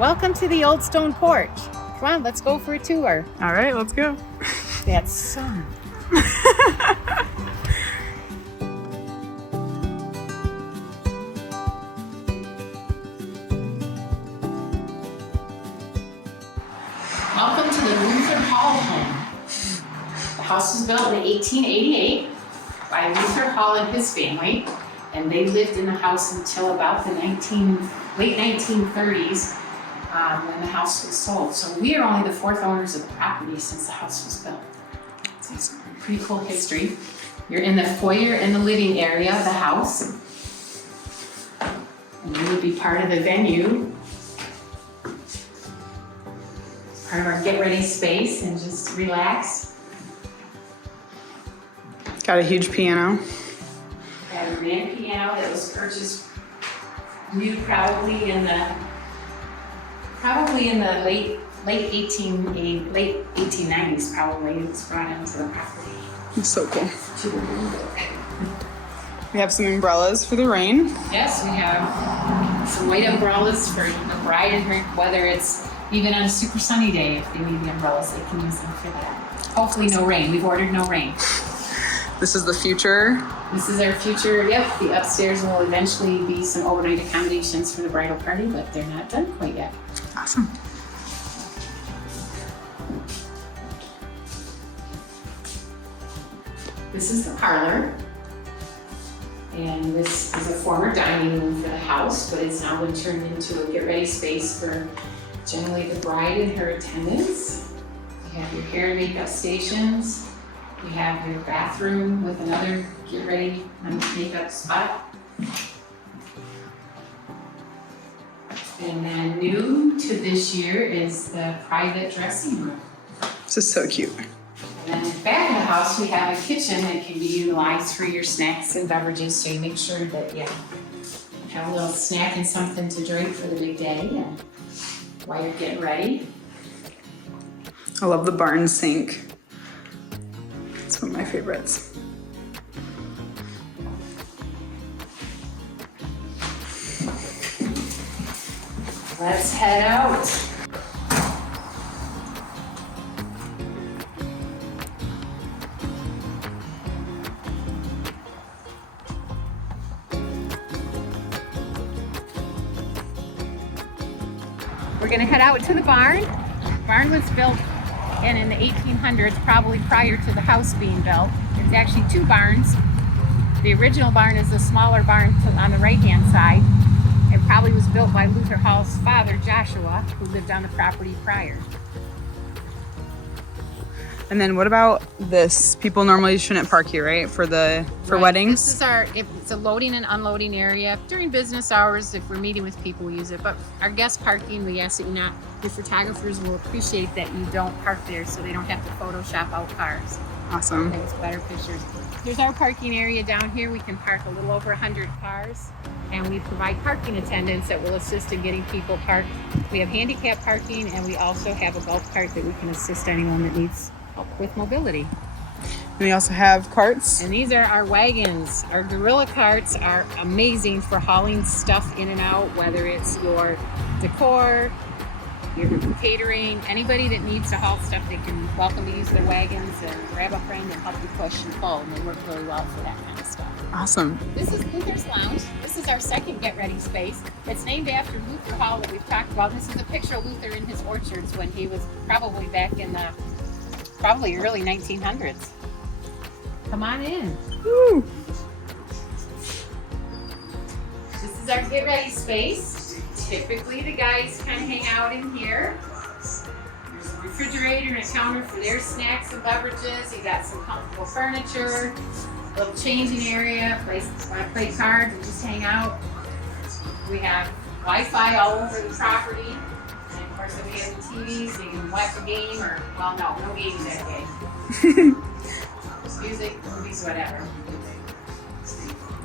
Welcome to the old stone porch. Come on, let's go for a tour. All right, let's go. That sun. Welcome to the Luther Hall home. The house was built in 1888 by Luther Hall and his family, and they lived in the house until about the late 1930s when the house was sold. So we are only the fourth owners of the property since the house was built. So it's pretty cool history. You're in the foyer and the living area of the house. And you would be part of the venue, part of our get ready space, and just relax. Got a huge piano. We have a grand piano that was purchased new probably in the late 1890s probably. It was brought into the property. It's so cool. We have some umbrellas for the rain. Yes, we have some white umbrellas for the bride and her, whether it's even on a super sunny day, if they need the umbrellas, they can use them for that. Hopefully no rain. We've ordered no rain. This is the future. This is our future. Yep, the upstairs will eventually be some overnight accommodations for the bridal party, but they're not done quite yet. Awesome. This is the parlor. And this is a former dining room for the house, but it's now been turned into a get-ready space for generally the bride and her attendants. You have your hair and makeup stations. You have your bathroom with another get-ready makeup spot. And then new to this year is the private dressing room. This is so cute. And then back of the house, we have a kitchen that can be utilized for your snacks and beverages, so you make sure that you have a little snack and something to drink for the big day and while you're getting ready. I love the barn sink. It's one of my favorites. Let's head out. We're gonna head out to the barn. The barn was built in the 1800s, probably prior to the house being built. It's actually two barns. The original barn is a smaller barn on the right-hand side. It probably was built by Luther Hall's father, Joshua, who lived on the property prior. And then what about this? People normally shouldn't park here, right? For weddings? This is it's a loading and unloading area. During business hours, if we're meeting with people, we use it. But our guest parking, we ask that your photographers will appreciate that you don't park there so they don't have to Photoshop out cars. Awesome. Takes better pictures. Here's our parking area down here. We can park a little over 100 cars. And we provide parking attendants that will assist in getting people parked. We have handicap parking, and we also have a golf cart that we can assist anyone that needs help with mobility. And we also have carts. And these are our wagons. Our gorilla carts are amazing for hauling stuff in and out, whether it's your decor, your catering, anybody that needs to haul stuff, they can welcome to use their wagons and grab a friend and help you push and pull, and they work really well for that kind of stuff. Awesome. This is Luther's Lounge. This is our second get-ready space. It's named after Luther Hall that we've talked about. This is a picture of Luther in his orchards when he was probably back in the early 1900s. Come on in. Woo. This is our get-ready space. Typically, the guys kind of hang out in here. There's a refrigerator and a counter for their snacks and beverages. You got some comfortable furniture, little changing area, place to play cards and just hang out. We have Wi-Fi all over the property. And of course, if we have the TV, so you can watch a game or, well, no games that day. Music, movies, whatever.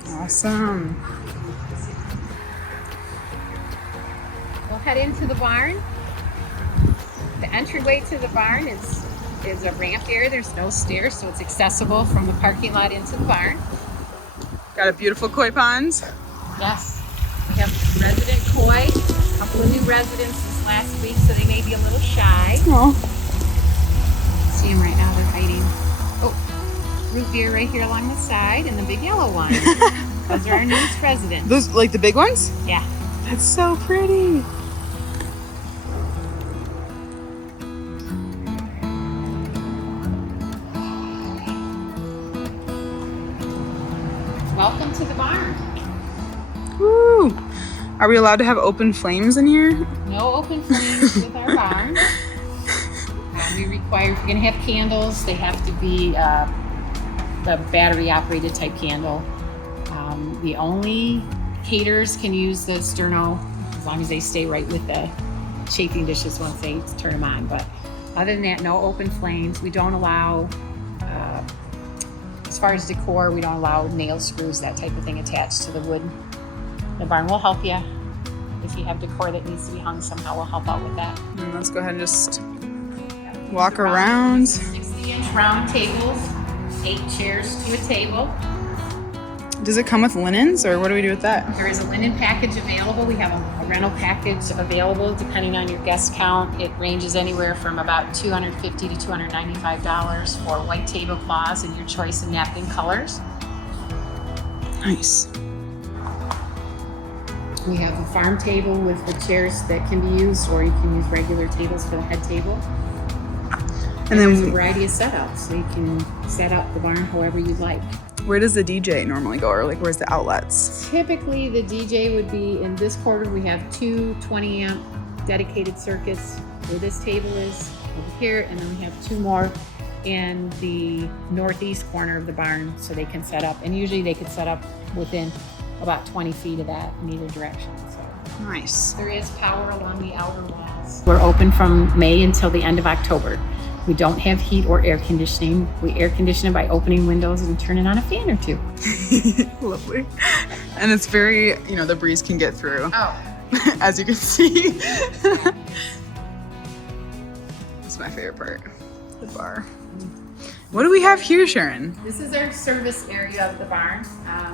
Awesome. We'll head into the barn. The entryway to the barn is a ramp area. There's no stairs, so it's accessible from the parking lot into the barn. Got a beautiful koi pond. Yes. We have resident koi, a couple of new residents last week, so they may be a little shy. Oh, See them right now, they're hiding. Oh, root beer right here along the side, and the big yellow one. Those are our newest residents. those like the big ones? Yeah. That's so pretty. Welcome to the barn. Woo! Are we allowed to have open flames in here? No open flames with our barn. We require, if you're going to have candles, they have to be the battery operated type candle. The only caterers can use the sterno as long as they stay right with the chafing dishes once they turn them on. But other than that, no open flames. We don't allow, as far as decor, we don't allow nail screws, that type of thing attached to the wood. The barn will help you. If you have decor that needs to be hung somehow, we'll help out with that. And let's go ahead and just walk around. 60-inch round tables, 8 chairs to a table. Does it come with linens, or what do we do with that? There is a linen package available. We have a rental package available depending on your guest count. It ranges anywhere from about $250 to $295 for white tablecloths and your choice of napkin colors. Nice. We have a farm table with the chairs that can be used, or you can use regular tables for the head table. And There's a then variety of setups, so you can set up the barn however you'd like. where does the DJ normally go, or like where's the outlets? Typically, the DJ would be in this quarter. We have 2 20-amp dedicated circuits where this table is over here, and then we have 2 more in the northeast corner of the barn, so they can set up. And usually they could set up within about 20 feet of that in either direction. So Nice. there is power along the outer walls. We're open from May until the end of October. We don't have heat or air conditioning. We air condition it by opening windows and turning on a fan or 2. Lovely. And it's very, the breeze can get through, Oh. as you can see. That's my favorite part, the bar. What do we have here, Sharon? This is our service area of the barn.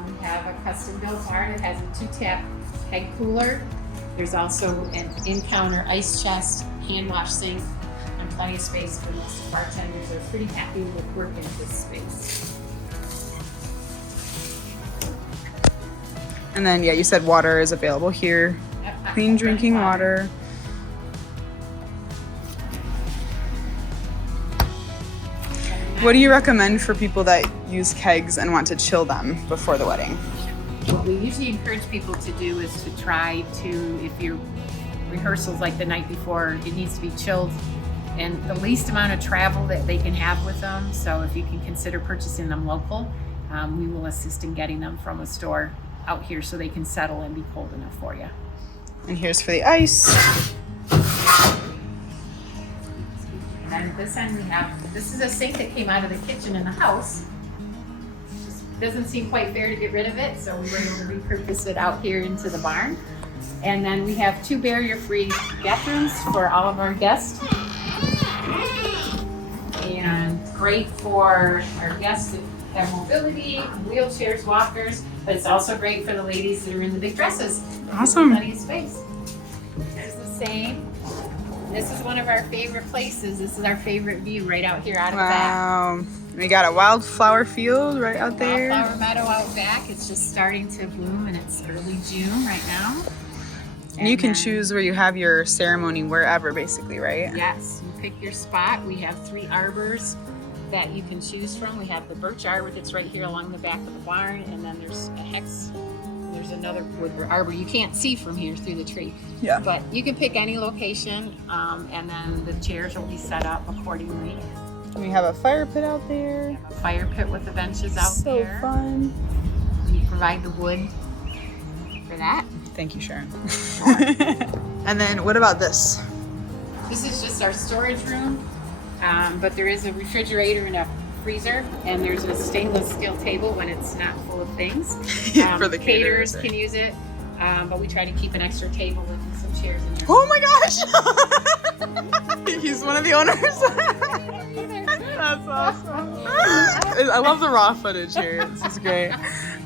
We have a custom built bar that has a 2-tap keg cooler. There's also an in-counter ice chest, hand wash sink, and plenty of space for most bartenders. Are pretty happy with working in this space. And then, yeah, you said water is available here. Yep, Clean drinking water. What do you recommend for people that use kegs and want to chill them before the wedding? What we usually encourage people to do is to try to, if your rehearsal's like the night before, it needs to be chilled and the least amount of travel that they can have with them. So if you can consider purchasing them local, we will assist in getting them from a store out here so they can settle and be cold enough for you. And here's for the ice. And then at this end we have, this is a sink that came out of the kitchen in the house. Just doesn't seem quite fair to get rid of it, so we were able to repurpose it out here into the barn. And then we have 2 barrier-free bathrooms for all of our guests. And great for our guests that have mobility, wheelchairs, walkers, but it's also great for the ladies that are in the big dresses. Awesome. Plenty of space. There's the same. This is one of our favorite places. This is our favorite view right out here out of the back. Wow. We got a wildflower field right out there. Wildflower meadow out back. It's just starting to bloom and it's early June right now. And you can choose where you have your ceremony wherever, basically, right? Yes, you pick your spot. We have 3 arbors that you can choose from. We have the birch arbor that's right here along the back of the barn, and then there's a hex. There's another wood arbor you can't see from here through the tree. Yeah. But you can pick any location, and then the chairs will be set up accordingly. We have a fire pit out there. A fire pit with the benches out there. So fun. We provide the wood for that. Thank you, Sharon. And then what about this? This is just our storage room, but there is a refrigerator and a freezer, and there's a stainless steel table when it's not full of things. For the caterers caterers, can use it, but we try to keep an extra table with some chairs in there. Oh my gosh! He's one of the owners. That's awesome. I love the raw footage here. This is great.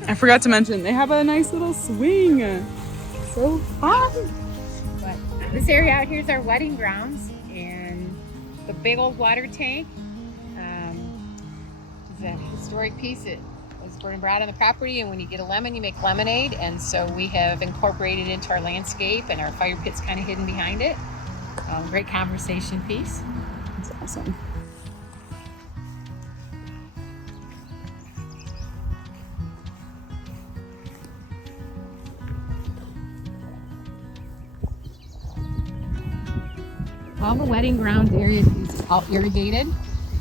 I forgot to mention, they have a nice little swing. So fun. But This area out here is our wedding grounds, and the big old water tank is a historic piece. It was born and brought on the property, and when you get a lemon, you make lemonade, and so we have incorporated into our landscape, and our fire pit's kind of hidden behind it. Great conversation piece. That's awesome. All the wedding ground area is all irrigated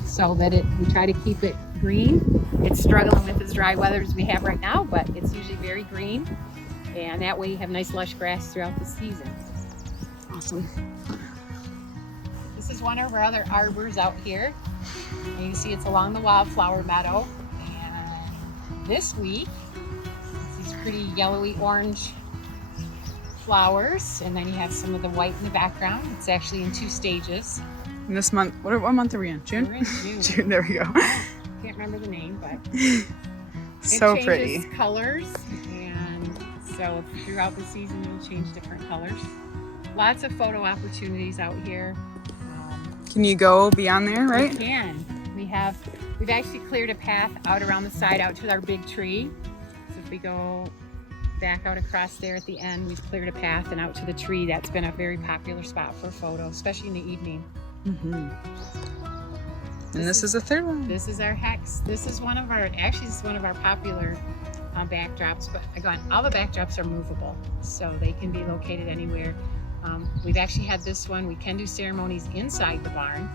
so that we try to keep it green. It's struggling with as dry weather as we have right now, but it's usually very green. And that way you have nice lush grass throughout the season. Awesome. This is one of our other arbors out here. And you can see it's along the wildflower meadow. And this week, these pretty yellowy orange flowers, and then you have some of the white in the background. It's actually in 2 stages. And this month, what month are we in? June? We're in June. June, there we go. Can't remember the name, but So it pretty. changes colors, and so throughout the season you'll change different colors. Lots of photo opportunities out here. Can you go beyond there, right? We can. We've actually cleared a path out around the side out to our big tree. So if we go back out across there at the end, we've cleared a path and out to the tree. That's been a very popular spot for photos, especially in the evening. Mm-hmm. And this is a third one. This is our hex. This is one of our popular backdrops, but again, all the backdrops are movable, so they can be located anywhere. We've actually had this one. We can do ceremonies inside the barn,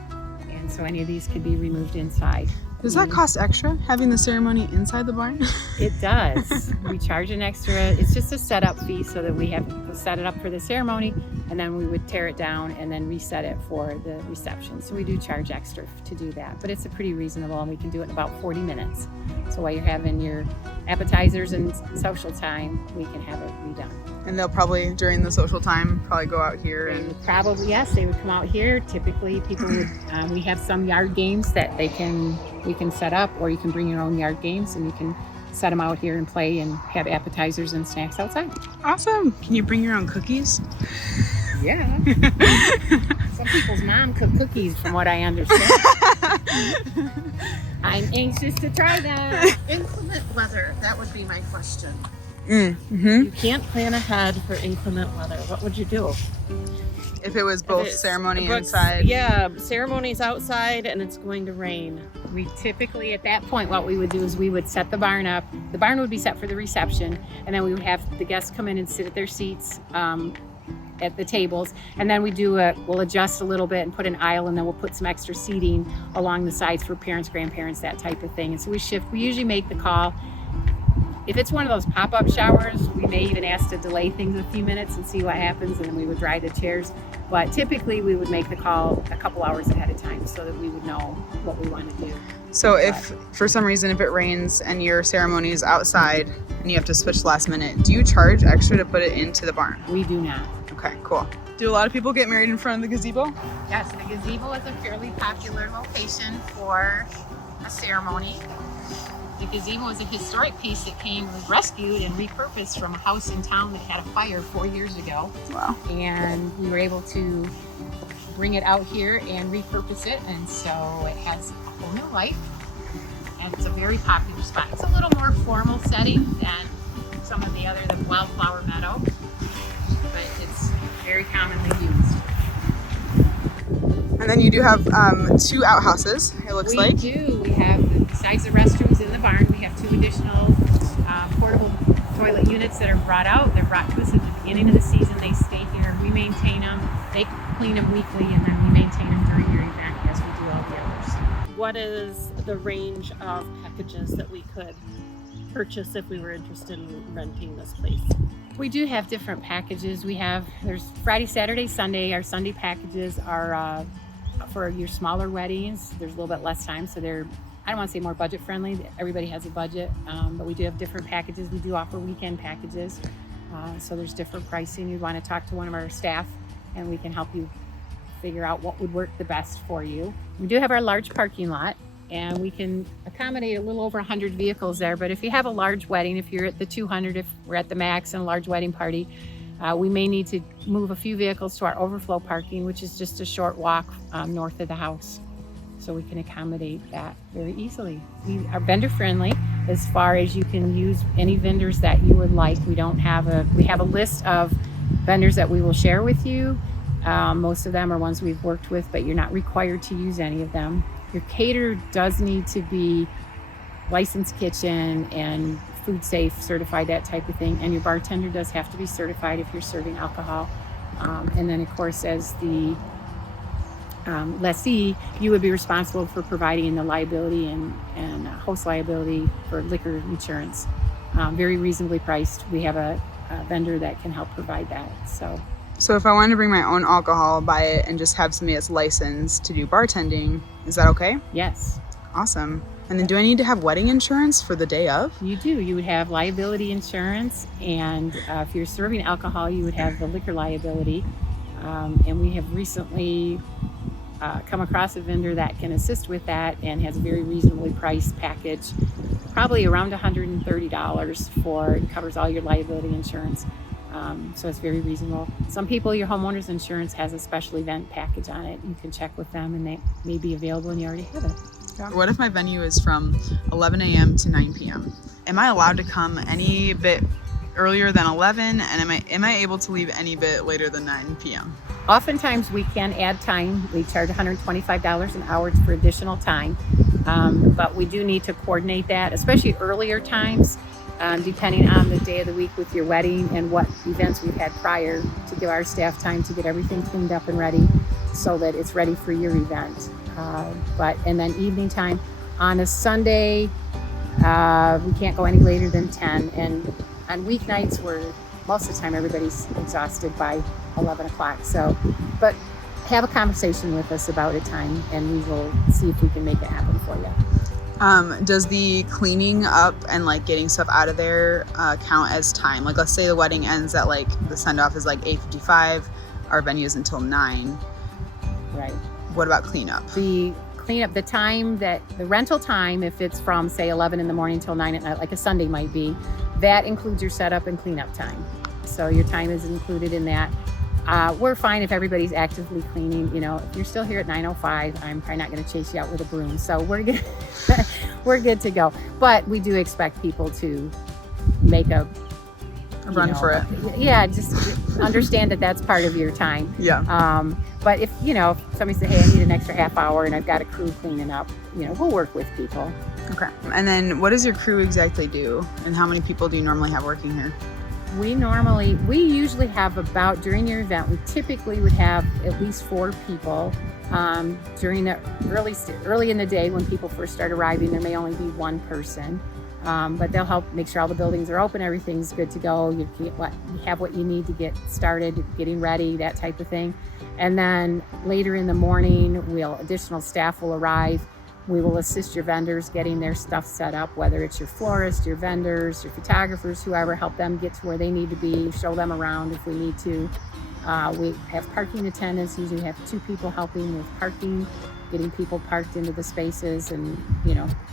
and so any of these could be removed inside. Does that cost extra, having the ceremony inside the barn? It does. We charge an extra. It's just a setup fee so that we have to set it up for the ceremony, and then we would tear it down and then reset it for the reception. So we do charge extra to do that, but it's a pretty reasonable, and we can do it in about 40 minutes. So while you're having your appetizers and social time, we can have it redone. And they'll probably, during the social time, probably go out here and... Probably, yes, they would come out here. Typically, people would, we have some yard games that we can set up, or you can bring your own yard games and you can set them out here and play and have appetizers and snacks outside. Awesome. Can you bring your own cookies? Yeah. Some people's mom cook cookies, from what I understand. I'm anxious to try that. Inclement weather, that would be my question. Mm-hmm. You can't plan ahead for inclement weather. What would you do? If it was both It's- ceremony but- inside. Yeah, ceremony's outside and it's going to rain. We typically, at that point, what we would do is we would set the barn up. The barn would be set for the reception, and then we would have the guests come in and sit at their seats at the tables, and then we'll adjust a little bit and put an aisle, and then we'll put some extra seating along the sides for parents, grandparents, that type of thing. And so we shift. We usually make the call. If it's one of those pop-up showers, we may even ask to delay things a few minutes and see what happens, and then we would dry the chairs. But typically we would make the call a couple hours ahead of time so that we would know what we want to do. So if, for some reason, if it rains and your ceremony is outside and you have to switch last minute, do you charge extra to put it into the barn? We do not. Okay, cool. Do a lot of people get married in front of the gazebo? Yes, the gazebo is a fairly popular location for a ceremony. The gazebo is a historic piece that was rescued and repurposed from a house in town that had a fire 4 years ago. Wow. And we were able to bring it out here and repurpose it, and so it has a whole new life, and it's a very popular spot. It's a little more formal setting than some of the wildflower meadow, but it's very commonly used. And then you do have 2 outhouses, it looks like. We do. We have, besides the restrooms in the barn, we have 2 additional portable toilet units that are brought out. They're brought to us at the beginning of the season. They stay here. We maintain them. They clean them weekly, and then we maintain them during your event as we do all the others. What is the range of packages that we could purchase if we were interested in renting this place? We do have different packages. There's Friday, Saturday, Sunday. Our Sunday packages are for your smaller weddings. There's a little bit less time, so they're, I don't want to say more budget friendly. Everybody has a budget, but we do have different packages. We do offer weekend packages, so there's different pricing. You'd want to talk to one of our staff, and we can help you figure out what would work the best for you. We do have our large parking lot, and we can accommodate a little over 100 vehicles there. But if you have a large wedding, if you're at the 200, if we're at the max in a large wedding party, We may need to move a few vehicles to our overflow parking, which is just a short walk north of the house. So we can accommodate that very easily. We are vendor friendly as far as you can use any vendors that you would like. We have a list of vendors that we will share with you. Most of them are ones we've worked with, but you're not required to use any of them. Your caterer does need to be licensed kitchen and food safe, certified, that type of thing. And your bartender does have to be certified if you're serving alcohol. And then of course, as the lessee, you would be responsible for providing the liability and host liability for liquor insurance. Very reasonably priced. We have a vendor that can help provide that. So if I wanted to bring my own alcohol, buy it, and just have somebody that's licensed to do bartending, is that okay? Yes. Awesome. And then do I need to have wedding insurance for the day of? You do. You would have liability insurance, and if you're serving alcohol, you would have the liquor liability. And we have recently come across a vendor that can assist with that and has a very reasonably priced package, probably around $130 for, it covers all your liability insurance. So it's very reasonable. Some people, your homeowner's insurance has a special event package on it. You can check with them and they may be available and you already have it. What if my venue is from 11 a.m. to 9 p.m.? Am I allowed to come any bit earlier than 11? And am I able to leave any bit later than 9 p.m.? Oftentimes we can add time. We charge $125 an hour for additional time. But we do need to coordinate that, especially earlier times, depending on the day of the week with your wedding and what events we've had prior, to give our staff time to get everything cleaned up and ready so that it's ready for your event. And then evening time on a Sunday, we can't go any later than 10. And on weeknights, most of the time everybody's exhausted by 11 o'clock. But have a conversation with us about a time and we will see if we can make it happen for you. Does the cleaning up and like getting stuff out of there count as time? Like, let's say the wedding ends at like the send off is like 8:55, our venue is until 9. Right. What about cleanup? The cleanup, the rental time, if it's from say 11 in the morning till 9 at night, like a Sunday might be, that includes your setup and cleanup time. So your time is included in that. We're fine if everybody's actively cleaning. You know, if you're still here at 9:05, I'm probably not going to chase you out with a broom. So we're good. We're good to go. But we do expect people to make a run for it. Yeah, just understand that that's part of your time. Yeah. But if somebody says, hey, I need an extra half hour and I've got a crew cleaning up, we'll work with people. Okay. And then what does your crew exactly do? And how many people do you normally have working here? We usually have during your event, we typically would have at least 4 people. During the early in the day when people first start arriving, there may only be 1 person. But they'll help make sure all the buildings are open, everything's good to go. You have what you need to get started, getting ready, that type of thing. And then later in the morning, additional staff will arrive. We will assist your vendors getting their stuff set up, whether it's your florist, your vendors, your photographers, whoever, help them get to where they need to be, show them around if we need to. We have parking attendants, usually have 2 people helping with parking, getting people parked into the spaces and,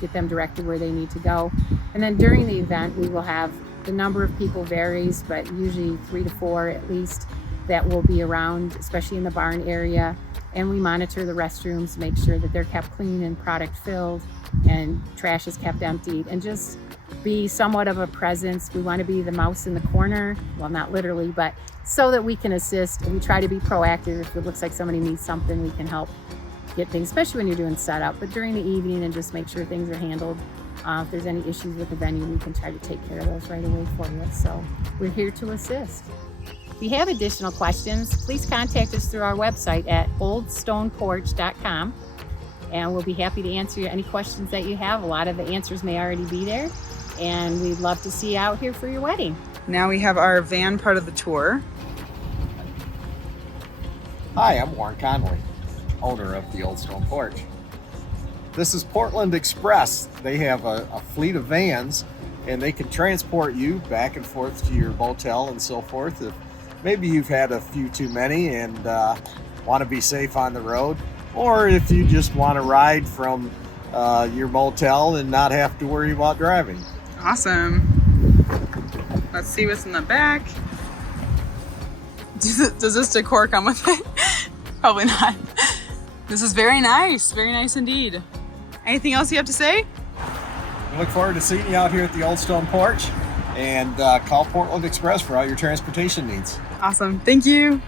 get them directed where they need to go. And then during the event, we will have, the number of people varies, but usually 3 to 4 at least, that will be around, especially in the barn area. And we monitor the restrooms, make sure that they're kept clean and product filled and trash is kept emptied, and just be somewhat of a presence. We want to be the mouse in the corner, well, not literally, but so that we can assist. And we try to be proactive. If it looks like somebody needs something, we can help get things, especially when you're doing setup, but during the evening, and just make sure things are handled. If there's any issues with the venue, we can try to take care of those right away for you. So we're here to assist. If you have additional questions, please contact us through our website at oldstoneporch.com, and we'll be happy to answer any questions that you have. A lot of the answers may already be there, and we'd love to see you out here for your wedding. Now we have our van part of the tour. Hi, I'm Warren Conley, owner of the Old Stone Porch. This is Portland Express. They have a fleet of vans, and they can transport you back and forth to your motel and so forth. If maybe you've had a few too many and want to be safe on the road, or if you just want to ride from your motel and not have to worry about driving. Awesome. Let's see what's in the back. Does this decor come with it? Probably not. This is very nice indeed. Anything else you have to say? We look forward to seeing you out here at the Old Stone Porch, and call Portland Express for all your transportation needs. Awesome, thank you.